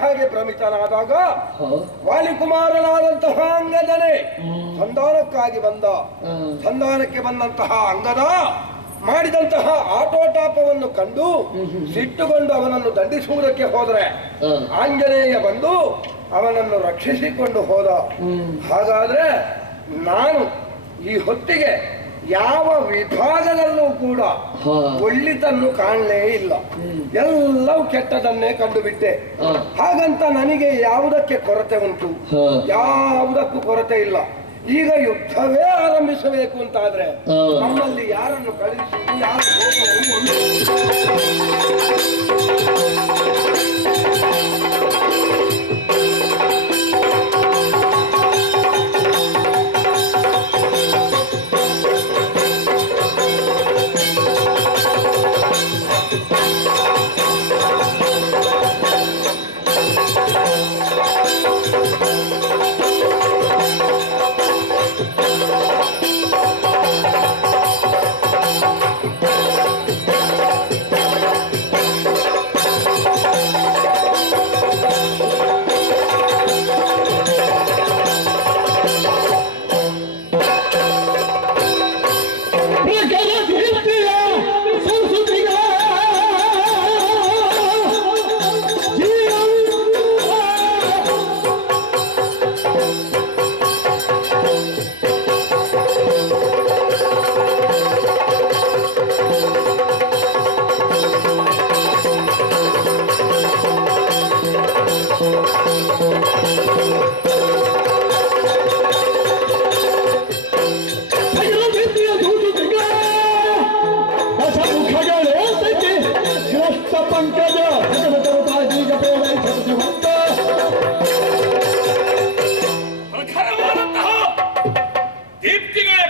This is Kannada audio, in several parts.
ಹಾಗೆ ಭ್ರಮಿತನಾದಾಗ ವಾಲಿಕುಮಾರನಾದಂತಹ ಅಂಗದನೇ ಸಂಧಾನಕ್ಕಾಗಿ ಬಂದ. ಸಂಧಾನಕ್ಕೆ ಬಂದಂತಹ ಅಂಗದ ಮಾಡಿದಂತಹ ಆಟೋಟಾಪವನ್ನು ಕಂಡು ಸಿಟ್ಟುಕೊಂಡು ಅವನನ್ನು ದಂಡಿಸುವುದಕ್ಕೆ ಹೋದರೆ ಆಂಜನೇಯ ಬಂದು ಅವನನ್ನು ರಕ್ಷಿಸಿಕೊಂಡು ಹೋದ. ಹಾಗಾದ್ರೆ ನಾನು ಈ ಹೊತ್ತಿಗೆ ಯಾವ ವಿಭಾಗದಲ್ಲೂ ಕೂಡ ಒಳ್ಳಿತನ್ನು ಕಾಣಲೇ ಇಲ್ಲ, ಎಲ್ಲವೂ ಕೆಟ್ಟದನ್ನೇ ಕಂಡು ಬಿಟ್ಟೆ. ಹಾಗಂತ ನನಗೆ ಯಾವುದಕ್ಕೆ ಕೊರತೆ ಉಂಟು? ಯಾವುದಕ್ಕೂ ಕೊರತೆ ಇಲ್ಲ. ಈಗ ಯುದ್ಧವೇ ಆರಂಭಿಸಬೇಕು ಅಂತಾದ್ರೆ ನಮ್ಮಲ್ಲಿ ಯಾರನ್ನು ಕಳುಹಿಸುವುದು, ಯಾರು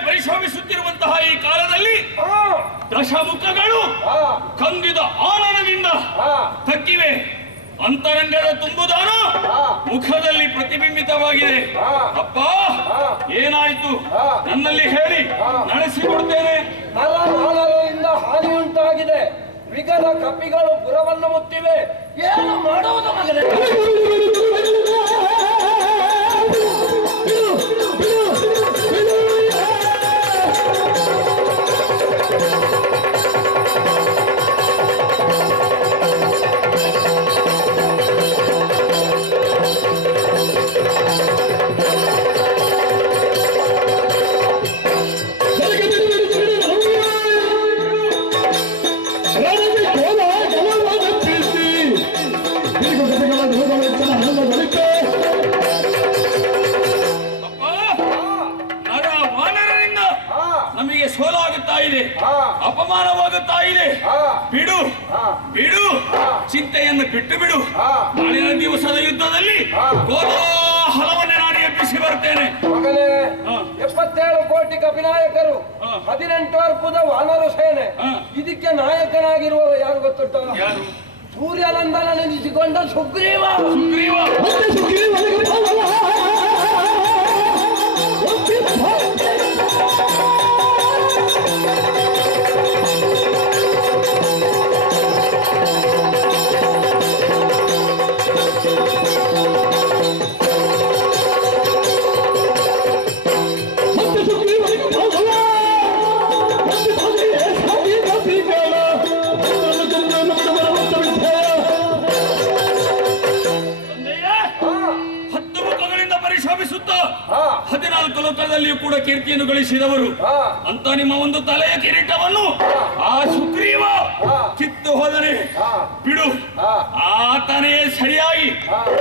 ಪರಿಶ್ರಮಿಸುತ್ತಿರುವಂತಹ ಈ ಕಾಲದಲ್ಲಿ ದಶಮುಖಗಳು ಕಂದಿದ ಆನಂದದಿಂದ ತಕ್ಕಿವೆ. ಅಂತರಂಗದ ತುಂಬುದಾನ ಮುಖದಲ್ಲಿ ಪ್ರತಿಬಿಂಬಿತವಾಗಿದೆ. ಅಪ್ಪ, ಏನಾಯ್ತು? ನನ್ನಲ್ಲಿ ಹೇಳಿ, ನಡೆಸಿಕೊಡ್ತೇನೆ. ನರನಾಳಗಳಿಂದ ಹಾನಿ ಉಂಟಾಗಿದೆ. ವಿಗದ ಕಪಿಗಳು ಪುರವನ್ನು ಮುತ್ತಿವೆ. ಏನು ಮಾಡುವುದು ಮಗನೇ? ಅಪಮಾನವಾಗುತ್ತಾ ಇದೆ. ಬಿಡು ಬಿಡು, ಚಿಂತೆಯನ್ನು ಬಿಟ್ಟು ಬಿಡು. ನಾಳಿನ ದಿವಸದ ಯುದ್ಧದಲ್ಲಿ ಕೋಲಾಹಲವನ್ನೇ ನಾನು ಎಬ್ಬಿಸಿ ಬರ್ತೇನೆ. 77 ಕೋಟಿ ಕಪಿನಾಯಕರು, 18 ಅರ್ಬುದ ವಾನರ ಸೇನೆ. ಇದಕ್ಕೆ ನಾಯಕನಾಗಿರುವ ಯಾರು ಗೊತ್ತುಂಟ? ಸೂರ್ಯನಂದನೆನಿಸಿಕೊಂಡ ಸುಗ್ರೀವ. ಲೋಕದಲ್ಲಿಯೂ ಕೂಡ ಕೀರ್ತಿಯನ್ನು ಗಳಿಸಿದವರು ಅಂತ ನಿಮ್ಮ ಒಂದು ತಲೆಯ ಕಿರೀಟವನ್ನು ಆ ಸುಗ್ರೀವ ಕಿತ್ತು ಹೋದರೆ ಬಿಡು. ಆತನೇ ಸರಿಯಾಗಿ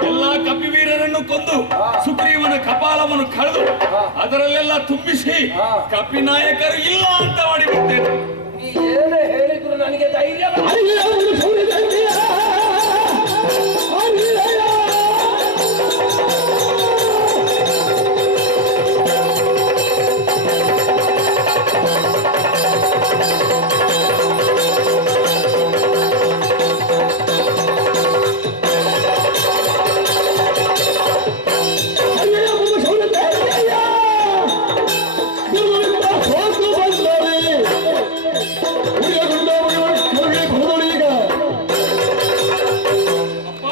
ಎಲ್ಲಾ ಕಪಿವೀರರನ್ನು ಕೊಂದು ಸುಗ್ರೀವನ ಕಪಾಲವನ್ನು ಕಳೆದು ಅದರಲ್ಲೆಲ್ಲ ತುಂಬಿಸಿ ಕಪಿ ನಾಯಕರು ಇಲ್ಲ ಅಂತ ಮಾಡಿಬಿಡ್ತೇನೆ. ಏನೇ ಹೇಳಿದ್ರು ನನಗೆ ಧೈರ್ಯ